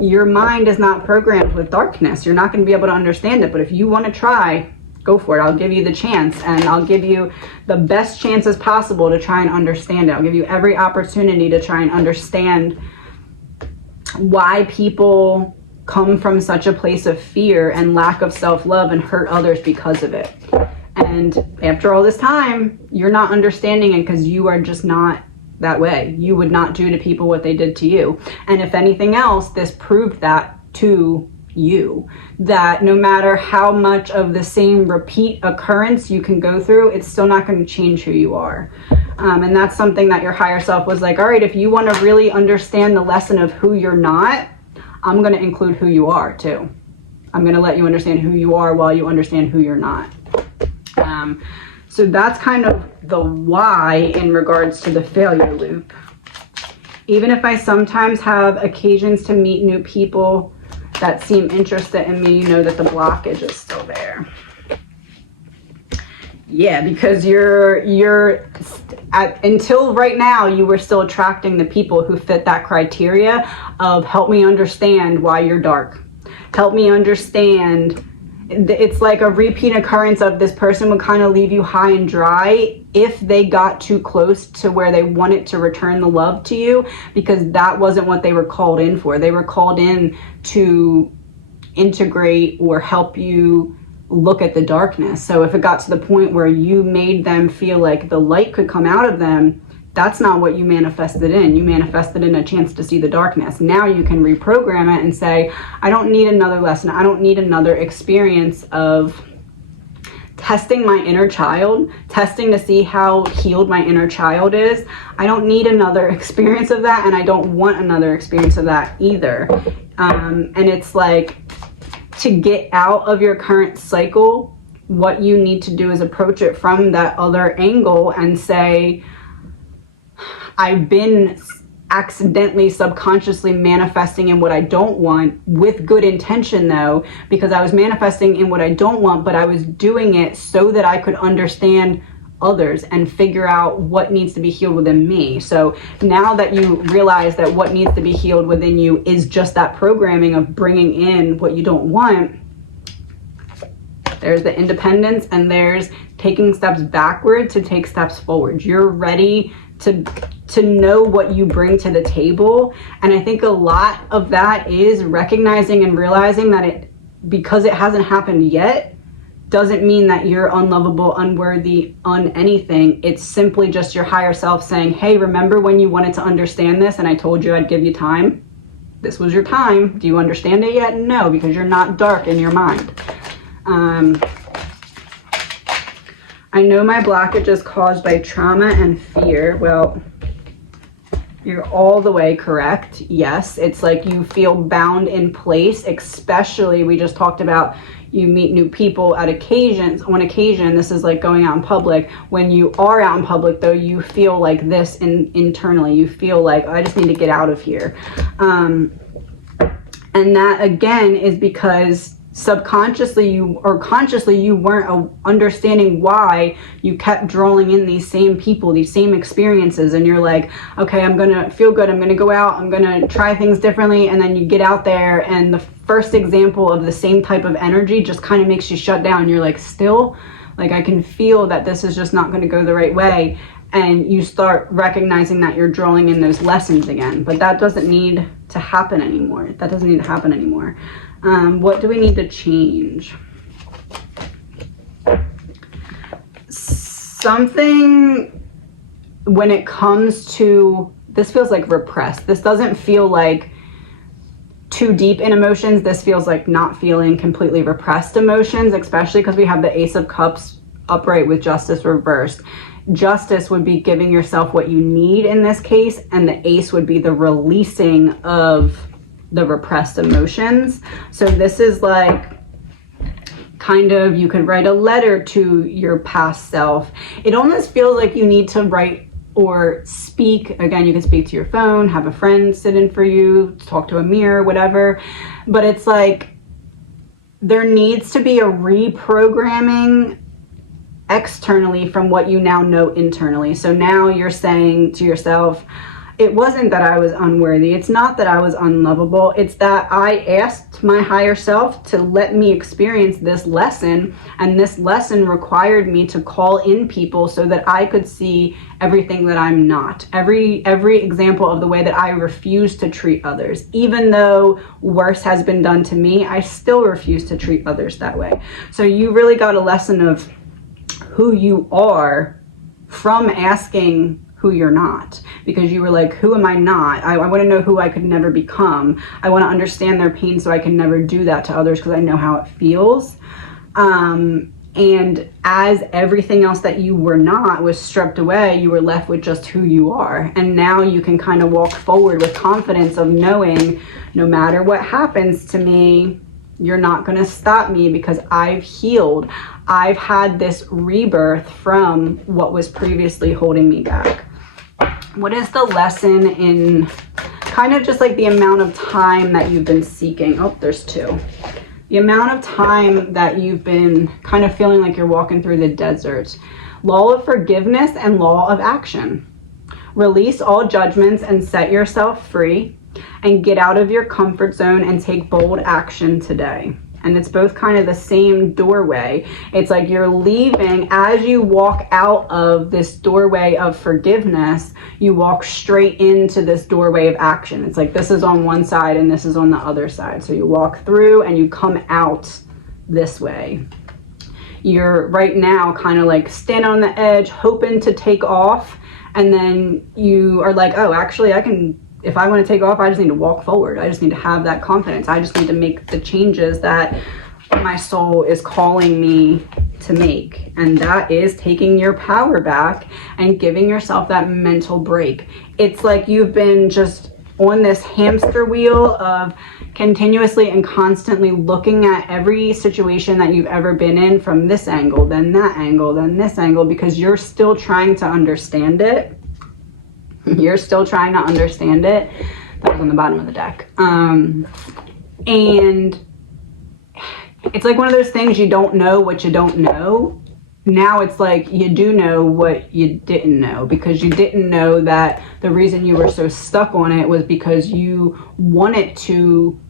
your mind is not programmed with darkness. You're not going to be able to understand it. But if you want to try, go for it. I'll give you the chance, and I'll give you the best chances possible to try and understand it. I'll give you every opportunity to try and understand why people come from such a place of fear and lack of self-love and hurt others because of it. And after all this time, you're not understanding it because you are just not that way. You would not do to people what they did to you. And if anything else, this proved that to you, that no matter how much of the same repeat occurrence you can go through, it's still not going to change who you are. And that's something that your higher self was like, all right, if you want to really understand the lesson of who you're not, I'm going to include who you are too. I'm going to let you understand who you are while you understand who you're not. So that's kind of the why in regards to the failure loop. Even if I sometimes have occasions to meet new people that seem interested in me, you know that the blockage is still there. Yeah, because until right now, you were still attracting the people who fit that criteria of help me understand why you're dark. Help me understand. It's like a repeat occurrence of this person would kind of leave you high and dry if they got too close to where they wanted to return the love to you, because that wasn't what they were called in for. They were called in to integrate or help you look at the darkness. So if it got to the point where you made them feel like the light could come out of them, that's not what you manifested in. You manifested in a chance to see the darkness. Now you can reprogram it and say, I don't need another lesson. I don't need another experience of testing my inner child, testing to see how healed my inner child is. I don't need another experience of that, and I don't want another experience of that either. And it's like, to get out of your current cycle, what you need to do is approach it from that other angle and say, I've been accidentally, subconsciously manifesting in what I don't want, with good intention though, because I was manifesting in what I don't want, but I was doing it so that I could understand others and figure out what needs to be healed within me. So now that you realize that what needs to be healed within you is just that programming of bringing in what you don't want, there's the independence, and there's taking steps backward to take steps forward. You're ready to know what you bring to the table. And I think a lot of that is recognizing and realizing that because it hasn't happened yet, doesn't mean that you're unlovable, unworthy, anything. It's simply just your higher self saying, hey, remember when you wanted to understand this and I told you I'd give you time? This was your time. Do you understand it yet? No, because you're not dark in your mind. I know my blockage is caused by trauma and fear. Well, you're all the way correct. Yes, it's like you feel bound in place, especially, we just talked about, you meet new people at occasions. On occasion, this is like going out in public. When you are out in public, though, you feel like this internally. You feel like, oh, I just need to get out of here. And that, again, is because subconsciously or consciously you weren't understanding why you kept drawing in these same people, these same experiences, and you're like, okay, I'm gonna feel good, I'm gonna go out, I'm gonna try things differently, and then you get out there and the first example of the same type of energy just kind of makes you shut down. You're like, still, like, I can feel that this is just not going to go the right way, and you start recognizing that you're drawing in those lessons again. But that doesn't need to happen anymore. That doesn't need to happen anymore. What do we need to change? Something when it comes to, this feels like repressed. This doesn't feel like too deep in emotions. This feels like not feeling completely repressed emotions, especially because we have the Ace of Cups upright with Justice reversed. Justice would be giving yourself what you need in this case, and the Ace would be the releasing of the repressed emotions. So this is like, kind of, you could write a letter to your past self. It almost feels like you need to write or speak. Again, you can speak to your phone, have a friend sit in for you, talk to a mirror, whatever. But it's like, there needs to be a reprogramming externally from what you now know internally. So now you're saying to yourself, it wasn't that I was unworthy. It's not that I was unlovable. It's that I asked my higher self to let me experience this lesson, and this lesson required me to call in people so that I could see everything that I'm not. Every example of the way that I refuse to treat others. Even though worse has been done to me, I still refuse to treat others that way. So you really got a lesson of who you are from asking who you're not, because you were like, who am I not? I want to know who I could never become. I want to understand their pain so I can never do that to others because I know how it feels. And as everything else that you were not was stripped away, you were left with just who you are. And now you can kind of walk forward with confidence of knowing, no matter what happens to me, you're not going to stop me because I've healed. I've had this rebirth from what was previously holding me back. What is the lesson in kind of just like the amount of time that you've been seeking. Oh, there's two. The amount of time that you've been kind of feeling like you're walking through the desert. Law of forgiveness and law of action. Release all judgments and set yourself free, and get out of your comfort zone and take bold action today. And it's both kind of the same doorway. It's like you're leaving, as you walk out of this doorway of forgiveness, you walk straight into this doorway of action. It's like this is on one side and this is on the other side. So you walk through and you come out this way. You're right now kind of like stand on the edge, hoping to take off. And then you are like, oh, actually I can, if I want to take off, I just need to walk forward. I just need to have that confidence. I just need to make the changes that my soul is calling me to make. And that is taking your power back and giving yourself that mental break. It's like you've been just on this hamster wheel of continuously and constantly looking at every situation that you've ever been in from this angle, then that angle, then this angle, because you're still trying to understand it. You're still trying to understand it. That was on the bottom of the deck. And it's like one of those things, you don't know what you don't know. Now it's like you do know what you didn't know, because you didn't know that the reason you were so stuck on it was because you wanted to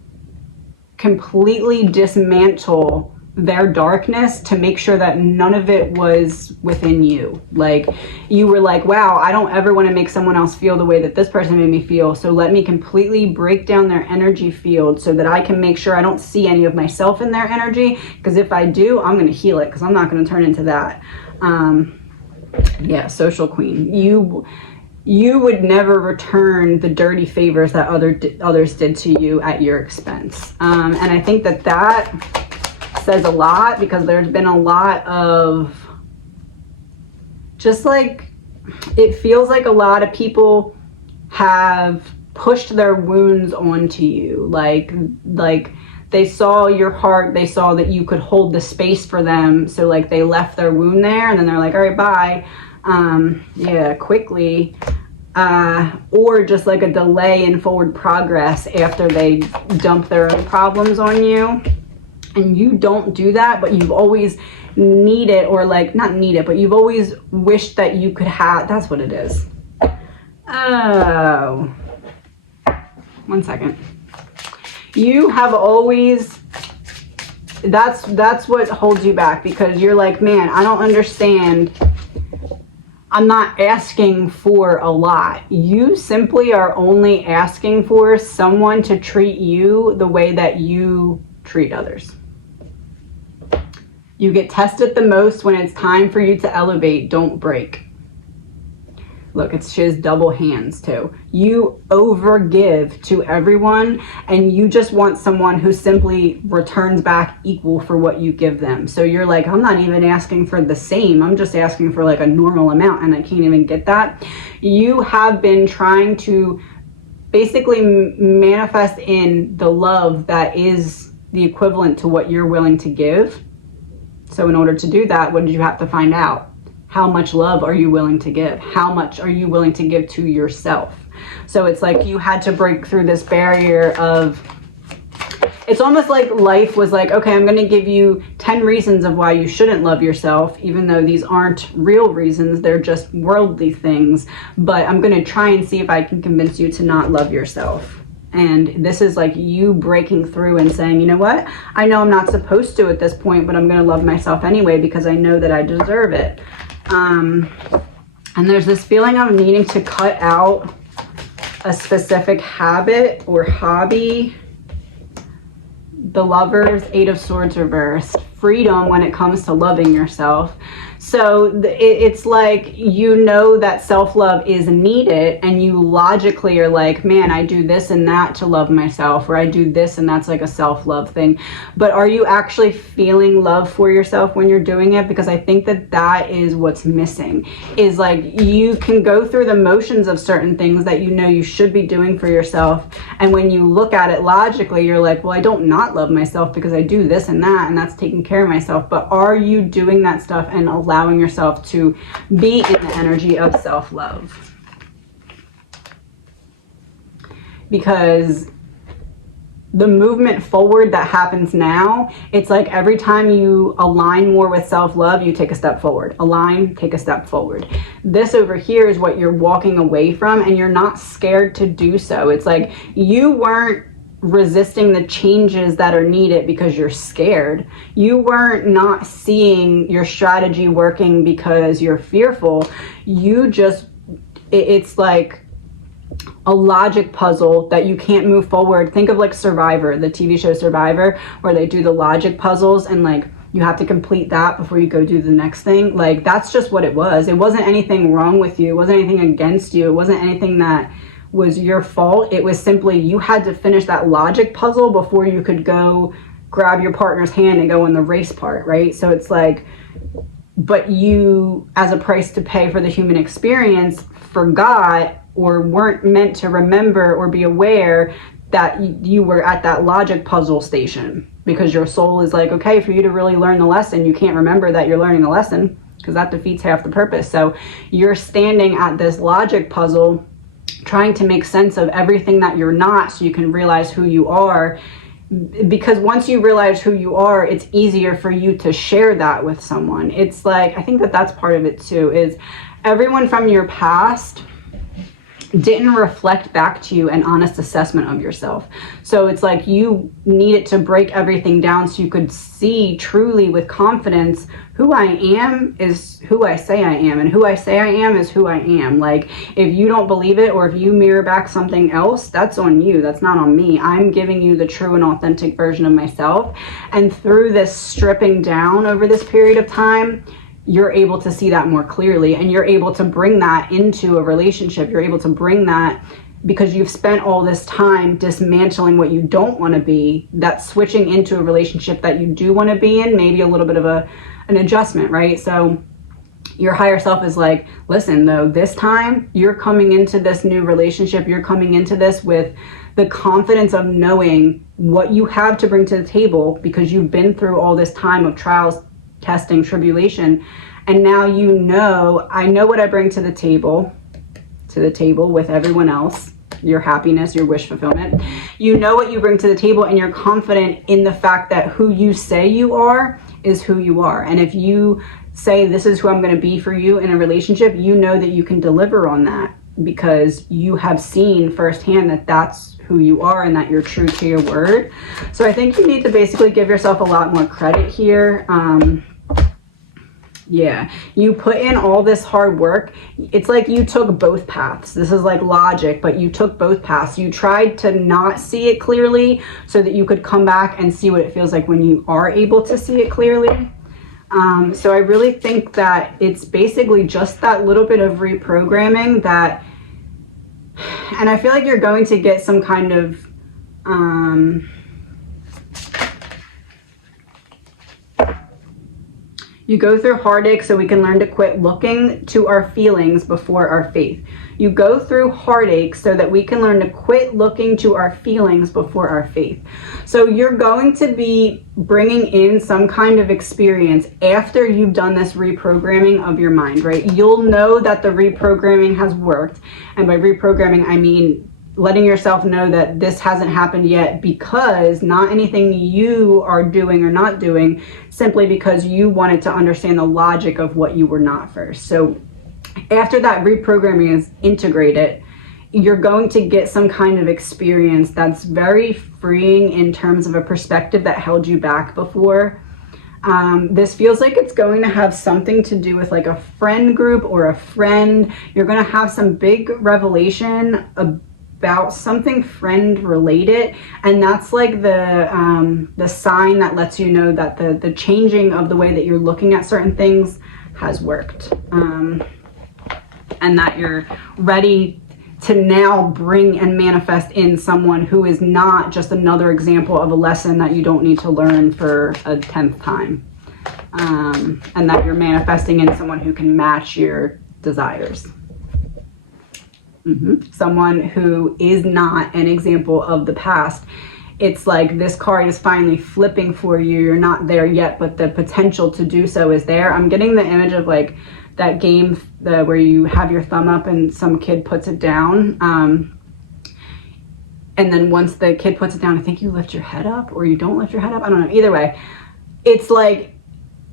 completely dismantle their darkness to make sure that none of it was within you. Like you were like, wow, I don't ever want to make someone else feel the way that this person made me feel, so let me completely break down their energy field so that I can make sure I don't see any of myself in their energy, because if I do, I'm going to heal it, because I'm not going to turn into that. Yeah, social queen, you would never return the dirty favors that others did to you at your expense. And I think that says a lot, because there's been a lot of just like, it feels like a lot of people have pushed their wounds onto you. Like they saw your heart, they saw that you could hold the space for them, so like they left their wound there and then they're like, all right, bye. Yeah, quickly. Or just like a delay in forward progress after they dump their own problems on you. And you don't do that, but you've always needed, or like not needed, but you've always wished that you could have. That's what it is. Oh, 1 second. You have always, that's what holds you back, because you're like, man, I don't understand. I'm not asking for a lot. You simply are only asking for someone to treat you the way that you treat others. You get tested the most when it's time for you to elevate, don't break. Look, she has double hands too. You overgive to everyone, and you just want someone who simply returns back equal for what you give them. So you're like, I'm not even asking for the same. I'm just asking for like a normal amount, and I can't even get that. You have been trying to basically manifest in the love that is the equivalent to what you're willing to give. So in order to do that, what did you have to find out? How much love are you willing to give? How much are you willing to give to yourself? So it's like you had to break through this barrier of, it's almost like life was like, okay, I'm going to give you 10 reasons of why you shouldn't love yourself, even though these aren't real reasons, they're just worldly things. But I'm going to try and see if I can convince you to not love yourself. And this is like you breaking through and saying, you know what? I know I'm not supposed to at this point, but I'm going to love myself anyway, because I know that I deserve it. And there's this feeling of needing to cut out a specific habit or hobby. The Lovers, 8 of Swords reversed. Freedom when it comes to loving yourself. So it's like, you know that self-love is needed, and you logically are like, man, I do this and that to love myself, or I do this and that's like a self-love thing. But are you actually feeling love for yourself when you're doing it? Because I think that is what's missing, is like you can go through the motions of certain things that you know you should be doing for yourself. And when you look at it logically, you're like, well, I don't not love myself because I do this and that's taking care of myself. But are you doing that stuff and allowing yourself to be in the energy of self-love? because the movement forward that happens now, it's like every time you align more with self-love, you take a step forward. Align, take a step forward. This over here is what you're walking away from, and you're not scared to do so. It's like you weren't resisting the changes that are needed because you're scared. You weren't not seeing your strategy working because you're fearful. You just, it's like a logic puzzle that you can't move forward. Think of like Survivor, the TV show Survivor, where they do the logic puzzles and like you have to complete that before you go do the next thing. Like that's just what it was. It wasn't anything wrong with you. It wasn't anything against you. It wasn't anything that was your fault. It was simply you had to finish that logic puzzle before you could go grab your partner's hand and go in the race part, right? So it's like, but you, as a price to pay for the human experience, forgot or weren't meant to remember or be aware that you were at that logic puzzle station, because your soul is like, okay, for you to really learn the lesson, you can't remember that you're learning the lesson, because that defeats half the purpose. So you're standing at this logic puzzle trying to make sense of everything that you're not, so you can realize who you are. Because once you realize who you are, it's easier for you to share that with someone. It's like, I think that that's part of it too, is everyone from your past didn't reflect back to you an honest assessment of yourself. So it's like you needed to break everything down so you could see truly with confidence, who I am is who I say I am, and who I say I am is who I am. Like if you don't believe it, or if you mirror back something else, that's on you. That's not on me. I'm giving you the true and authentic version of myself. And through this stripping down over this period of time, you're able to see that more clearly, and you're able to bring that into a relationship. You're able to bring that because you've spent all this time dismantling what you don't want to be, that's switching into a relationship that you do want to be in, maybe a little bit of an adjustment, right? So your higher self is like, listen though, this time you're coming into this new relationship, you're coming into this with the confidence of knowing what you have to bring to the table, because you've been through all this time of trials, testing, tribulation, and now you know, I know what I bring to the table with everyone else, your happiness, your wish fulfillment. You know what you bring to the table, and you're confident in the fact that who you say you are is who you are. And if you say, this is who I'm going to be for you in a relationship, you know that you can deliver on that, because you have seen firsthand that that's who you are and that you're true to your word. So I think you need to basically give yourself a lot more credit here. Yeah, you put in all this hard work. It's like you took both paths. This is like logic, but you took both paths. You tried to not see it clearly so that you could come back and see what it feels like when you are able to see it clearly. So I really think that it's basically just that little bit of reprogramming that, and I feel like you're going to get some kind of, you go through heartache so we can learn to quit looking to our feelings before our faith. You go through heartache so that we can learn to quit looking to our feelings before our faith. So you're going to be bringing in some kind of experience after you've done this reprogramming of your mind, right? You'll know that the reprogramming has worked. And by reprogramming, I mean letting yourself know that this hasn't happened yet, because not anything you are doing or not doing, simply because you wanted to understand the logic of what you were not first. So after that reprogramming is integrated, you're going to get some kind of experience that's very freeing in terms of a perspective that held you back before. This feels like it's going to have something to do with like a friend group or a friend. You're going to have some big revelation about something friend related, and that's like the sign that lets you know that the changing of the way that you're looking at certain things has worked, and that you're ready to now bring and manifest in someone who is not just another example of a lesson that you don't need to learn for a 10th time, and that you're manifesting in someone who can match your desires. Someone who is not an example of the past. It's like this card is finally flipping for you. You're not there yet, but the potential to do so is there. I'm getting the image of like that game where you have your thumb up and some kid puts it down. And then once the kid puts it down, I think you lift your head up or you don't lift your head up. I don't know. Either way, it's like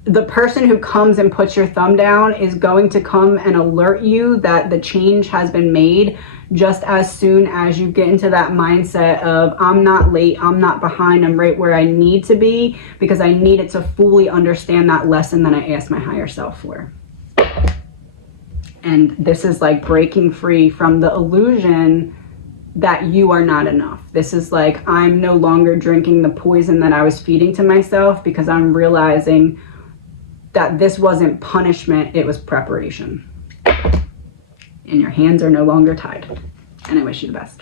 the person who comes and puts your thumb down is going to come and alert you that the change has been made just as soon as you get into that mindset of I'm not late, I'm not behind, I'm right where I need to be, because I needed to fully understand that lesson that I asked my higher self for. And this is like breaking free from the illusion that you are not enough. This is like, I'm no longer drinking the poison that I was feeding to myself, because I'm realizing that this wasn't punishment, it was preparation. And your hands are no longer tied. And I wish you the best.